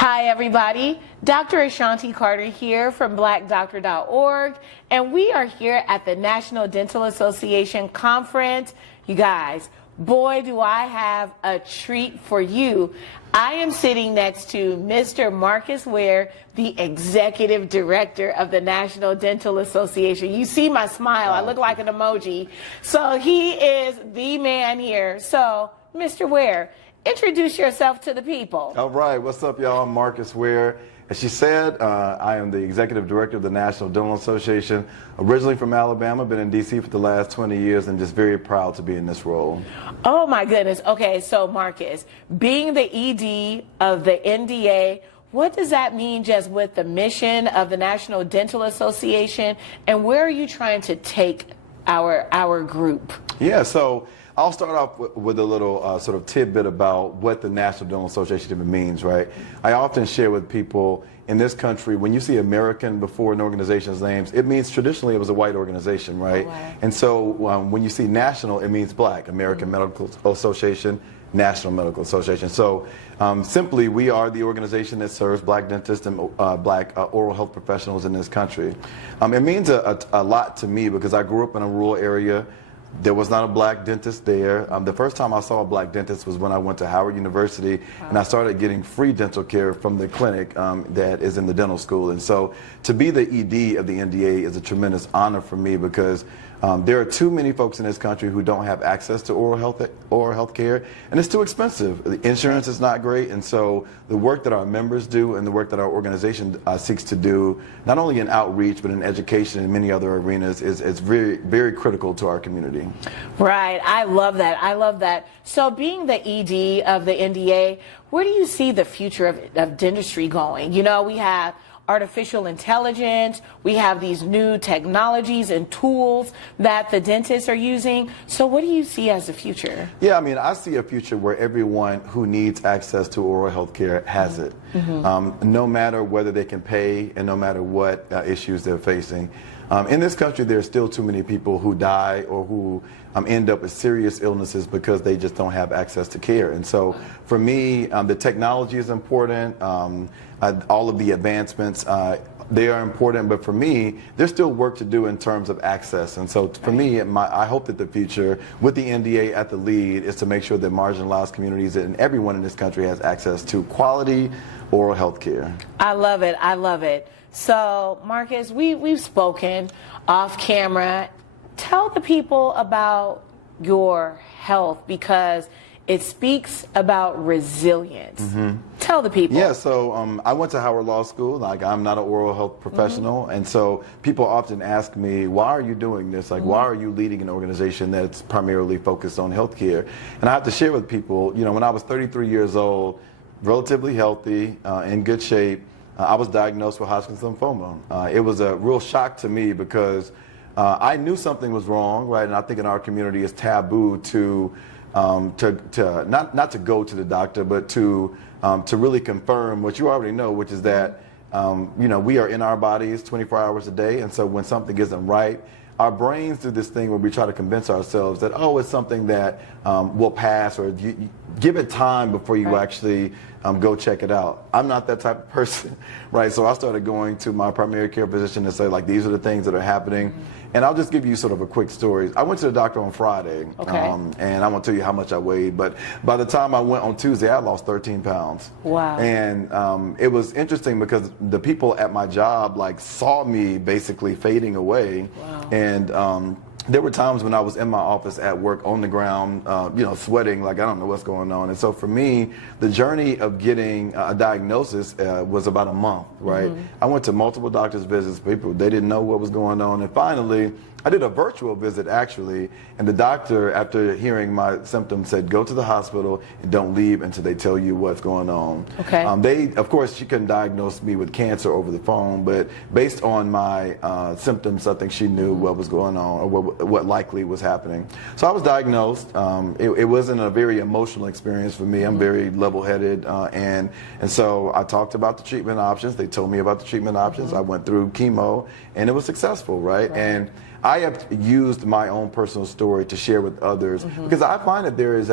Hi everybody, Dr. Ashanti Carter here from blackdoctor.org, and we are here at the National Dental Association Conference. You guys, boy do I have a treat for you. I am sitting next to Mr. Marcus Ware, the Executive Director of the National Dental Association. You see my smile, I look like an emoji. So he is the man here. So, Mr. Ware, introduce yourself to the people. All right, what's up, y'all? I'm Marcus Ware. As she said, I am the Executive Director of the National Dental Association, originally from Alabama, been in D.C. for the last 20 years, and just very proud to be in this role. Oh my goodness. Okay, so Marcus, being the ED of the NDA, what does that mean just with the mission of the National Dental Association, and where are you trying to take our group? Yeah, so I'll start off with a little sort of tidbit about what the National Dental Association even means, right? I often share with people in this country, when you see American before an organization's names, it means traditionally it was a white organization, right? Oh, wow. And so when you see national, it means black, American Medical Association, National Medical Association. So simply, we are the organization that serves black dentists and black oral health professionals in this country. It means a lot to me because I grew up in a rural area. There was not a black dentist there. The first time I saw a black dentist was when I went to Howard University, and I started getting free dental care from the clinic that is in the dental school. And so to be the ED of the NDA is a tremendous honor for me because there are too many folks in this country who don't have access to oral health care, and it's too expensive. The insurance is not great, and so the work that our members do and the work that our organization seeks to do, not only in outreach but in education and many other arenas, is very, very critical to our community. Right, I love that. I love that. So being the ED of the NDA, where do you see the future of dentistry going? You know, we have artificial intelligence, we have these new technologies and tools that the dentists are using. So what do you see as the future? Yeah, I mean, I see a future where everyone who needs access to oral health care has it, no matter whether they can pay and no matter what issues they're facing. In this country, there are still too many people who die or who end up with serious illnesses because they just don't have access to care. And so for me, the technology is important. All of the advancements, they are important, but for me, there's still work to do in terms of access. And so for me, I hope that the future, with the NDA at the lead, is to make sure that marginalized communities and everyone in this country has access to quality oral health care. I love it. I love it. So, Marcus, we've spoken off camera. Tell the people about your health because it speaks about resilience. Tell the people. Yeah, so I went to Howard Law School. Like, I'm not an oral health professional, and so people often ask me, why are you doing this? Like, why are you leading an organization that's primarily focused on healthcare? And I have to share with people, you know, when I was 33 years old, relatively healthy, in good shape, I was diagnosed with Hodgkin's lymphoma. It was a real shock to me because I knew something was wrong, right? And I think in our community it's taboo to not to go to the doctor, but to really confirm what you already know, which is that you know, we are in our bodies 24 hours a day, and so when something isn't right, our brains do this thing where we try to convince ourselves that, oh, it's something that will pass, or you give it time before you actually go check it out. I'm not that type of person, right? So I started going to my primary care physician and say, like, these are the things that are happening. And I'll just give you sort of a quick story. I went to the doctor on Friday, and I won't tell you how much I weighed, but by the time I went on Tuesday, I lost 13 pounds. Wow. And it was interesting because the people at my job, like, saw me basically fading away. Wow. And there were times when I was in my office at work on the ground, you know, sweating like I don't know what's going on. And so for me, the journey of getting a diagnosis was about a month, right? I went to multiple doctor's visits. People, they didn't know what was going on. And finally, I did a virtual visit, actually, and the doctor, after hearing my symptoms, said, go to the hospital and don't leave until they tell you what's going on. Okay. Of course, she couldn't diagnose me with cancer over the phone, but based on my symptoms, I think she knew what was going on or what likely was happening. So I was diagnosed. It wasn't a very emotional experience for me. I'm very level-headed, and so I talked about the treatment options. They told me about the treatment options. I went through chemo, and it was successful, right? And I have used my own personal story to share with others because I find that there is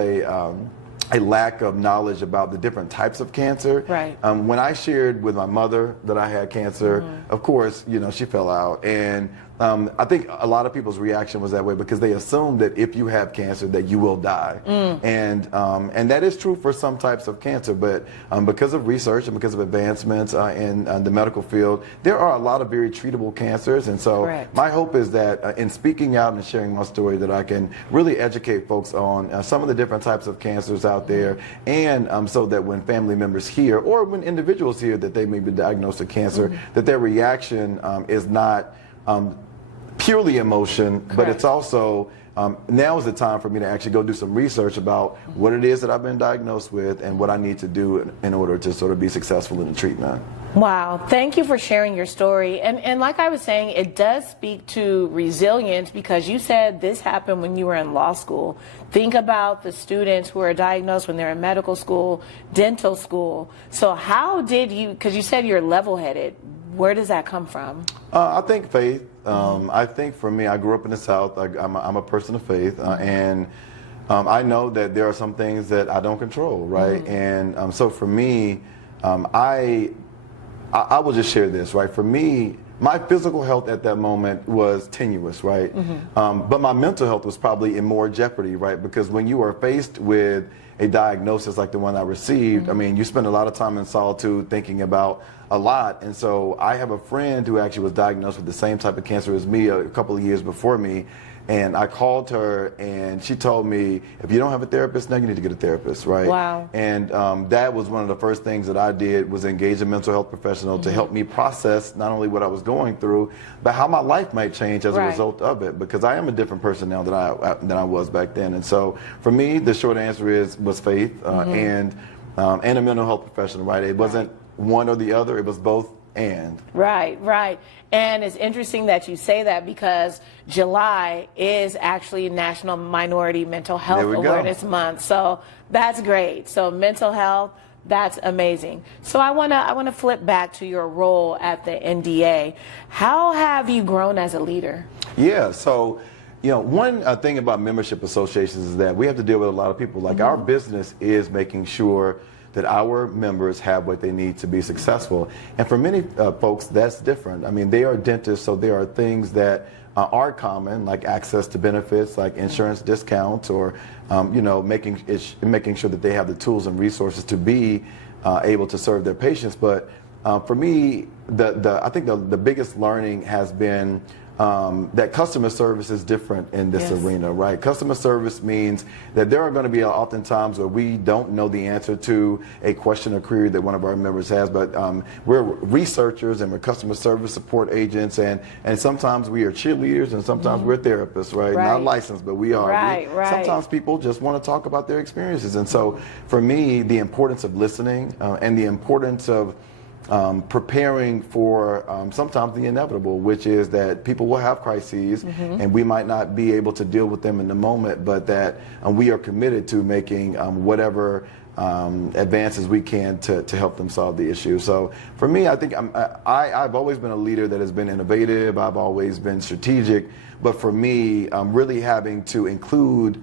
a lack of knowledge about the different types of cancer. Right. When I shared with my mother that I had cancer, of course, she fell out. And I think a lot of people's reaction was that way because they assume that if you have cancer that you will die. And that is true for some types of cancer, but because of research and because of advancements in the medical field, there are a lot of very treatable cancers. And so Correct. my hope is that in speaking out and sharing my story that I can really educate folks on some of the different types of cancers out there, and so that when family members hear or when individuals hear that they may be diagnosed with cancer, that their reaction is not purely emotion, but it's also now is the time for me to actually go do some research about what it is that I've been diagnosed with and what I need to do in order to sort of be successful in the treatment. Wow, thank you for sharing your story. And like I was saying, it does speak to resilience because you said this happened when you were in law school. Think about the students who are diagnosed when they're in medical school, dental school. So how did you, because you said you're level-headed, where does that come from? I think faith. I think for me, I grew up in the South. I'm a person of faith, and I know that there are some things that I don't control, right? And so for me, I will just share this, right? For me, my physical health at that moment was tenuous, right? But my mental health was probably in more jeopardy, right? Because when you are faced with a diagnosis like the one I received, I mean, you spend a lot of time in solitude thinking about a lot. And so I have a friend who actually was diagnosed with the same type of cancer as me a couple of years before me. And I called her and she told me, if you don't have a therapist, now you need to get a therapist, right? Wow. And that was one of the first things that I did was engage a mental health professional to help me process not only what I was going through, but how my life might change as a result of it. Because I am a different person now than I was back then. And so for me, the short answer was faith and a mental health professional, right? It wasn't one or the other, it was both and. Right, right. And it's interesting that you say that because July is actually National Minority Mental Health Awareness Month. So that's great. So mental health, that's amazing. So I wanna flip back to your role at the NDA. How have you grown as a leader? Yeah, so one thing about membership associations is that we have to deal with a lot of people. Like our business is making sure that our members have what they need to be successful. And for many folks, that's different. I mean, they are dentists, so there are things that are common, like access to benefits, like insurance discounts, or making sure that they have the tools and resources to be able to serve their patients. But for me, I think the biggest learning has been that customer service is different in this arena, right? Customer service means that there are going to be often times where we don't know the answer to a question or query that one of our members has, but we're researchers and we're customer service support agents, and sometimes we are cheerleaders and sometimes we're therapists, right? Not licensed, but we are. Right. Sometimes people just want to talk about their experiences. And so for me, the importance of listening and the importance of preparing for sometimes the inevitable, which is that people will have crises and we might not be able to deal with them in the moment, but that we are committed to making whatever advances we can to help them solve the issue. So for me, I think I've always been a leader that has been innovative. I've always been strategic. But for me, really having to include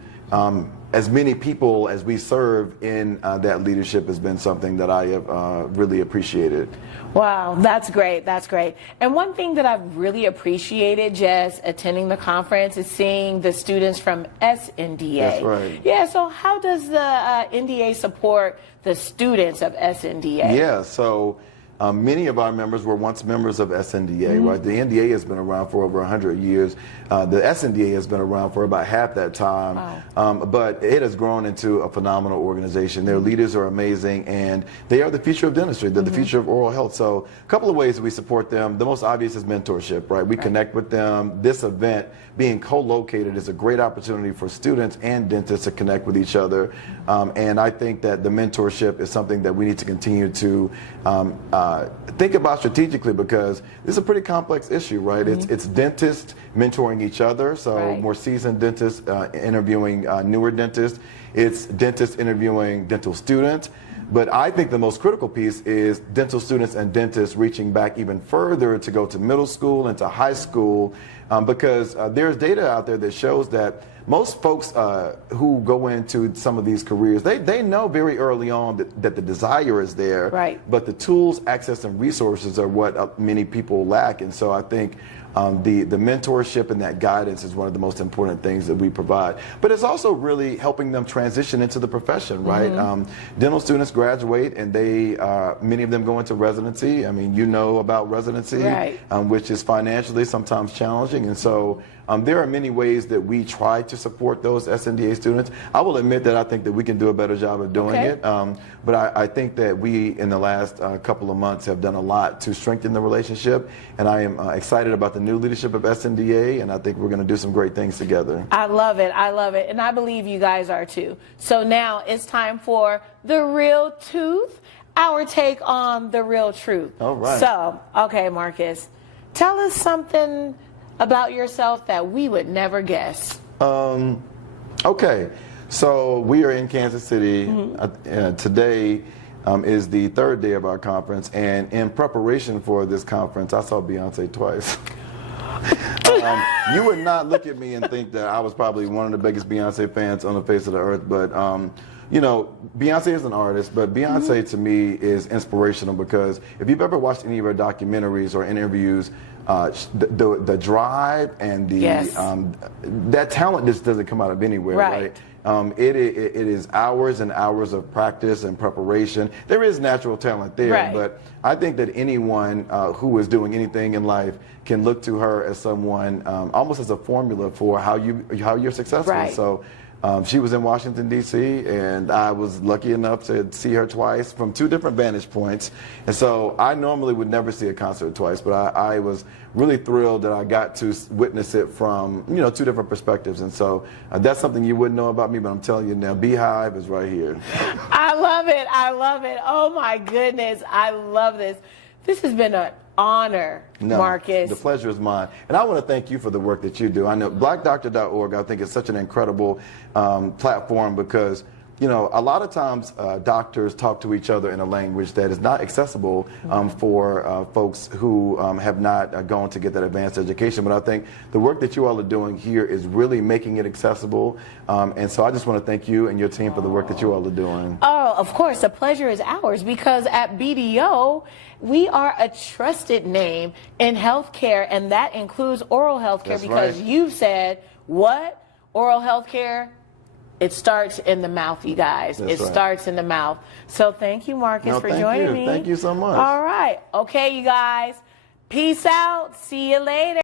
as many people as we serve in that leadership has been something that I have really appreciated. Wow, that's great. That's great. And one thing that I've really appreciated just attending the conference is seeing the students from SNDA. That's right. Yeah, so how does the NDA support the students of SNDA? Yeah, so many of our members were once members of SNDA, right? The NDA has been around for over 100 years. The SNDA has been around for about half that time, but it has grown into a phenomenal organization. Their leaders are amazing, and they are the future of dentistry. They're the future of oral health. So a couple of ways that we support them. The most obvious is mentorship, right? We connect with them. This event, being co-located, is a great opportunity for students and dentists to connect with each other. And I think that the mentorship is something that we need to continue to think about strategically, because this is a pretty complex issue, right? It's dentists mentoring each other, so more seasoned dentists interviewing newer dentists. It's dentists interviewing dental students. But I think the most critical piece is dental students and dentists reaching back even further to go to middle school and to high school, because there's data out there that shows that most folks who go into some of these careers, they know very early on that the desire is there, right, but the tools, access, and resources are what many people lack. And so I think the mentorship and that guidance is one of the most important things that we provide. But it's also really helping them transition into the profession, right? Dental students graduate and they, many of them go into residency. I mean, you know about residency, right, which is financially sometimes challenging. And so there are many ways that we try to support those SNDA students. I will admit that I think that we can do a better job of doing it. But I think that we, in the last couple of months, have done a lot to strengthen the relationship. And I am excited about the new leadership of SNDA, and I think we're going to do some great things together. I love it. I love it. And I believe you guys are too. So now it's time for The Real Tooth, our take on the real truth. All right. So, okay, Marcus, tell us something about yourself that we would never guess. Okay, so we are in Kansas City. Today is the third day of our conference, and in preparation for this conference, I saw Beyonce twice. You would not look at me and think that I was probably one of the biggest Beyonce fans on the face of the earth, but you know, Beyonce is an artist, but Beyonce to me is inspirational because if you've ever watched any of her documentaries or interviews, the drive and the that talent just doesn't come out of anywhere, right? It is hours and hours of practice and preparation. There is natural talent there, but I think that anyone who is doing anything in life can look to her as someone almost as a formula for how you're successful. So she was in Washington, D.C., and I was lucky enough to see her twice from two different vantage points. And so I normally would never see a concert twice, but I was really thrilled that I got to witness it from, you know, two different perspectives. And so that's something you wouldn't know about me, but I'm telling you now, Beehive is right here. I love it. I love it. Oh, my goodness. I love this. This has been an honor, Marcus. The pleasure is mine. And I want to thank you for the work that you do. I know blackdoctor.org, I think, is such an incredible platform because, you know, a lot of times doctors talk to each other in a language that is not accessible for folks who have not gone to get that advanced education. But I think the work that you all are doing here is really making it accessible. And so I just want to thank you and your team for the work that you all are doing. Oh, of course, the pleasure is ours because at BDO, we are a trusted name in healthcare, and that includes oral healthcare because you've said, what? Oral healthcare? It starts in the mouth, you guys. It starts in the mouth. So thank you, Marcus, for joining me. Thank you so much. All right. Okay, you guys. Peace out. See you later.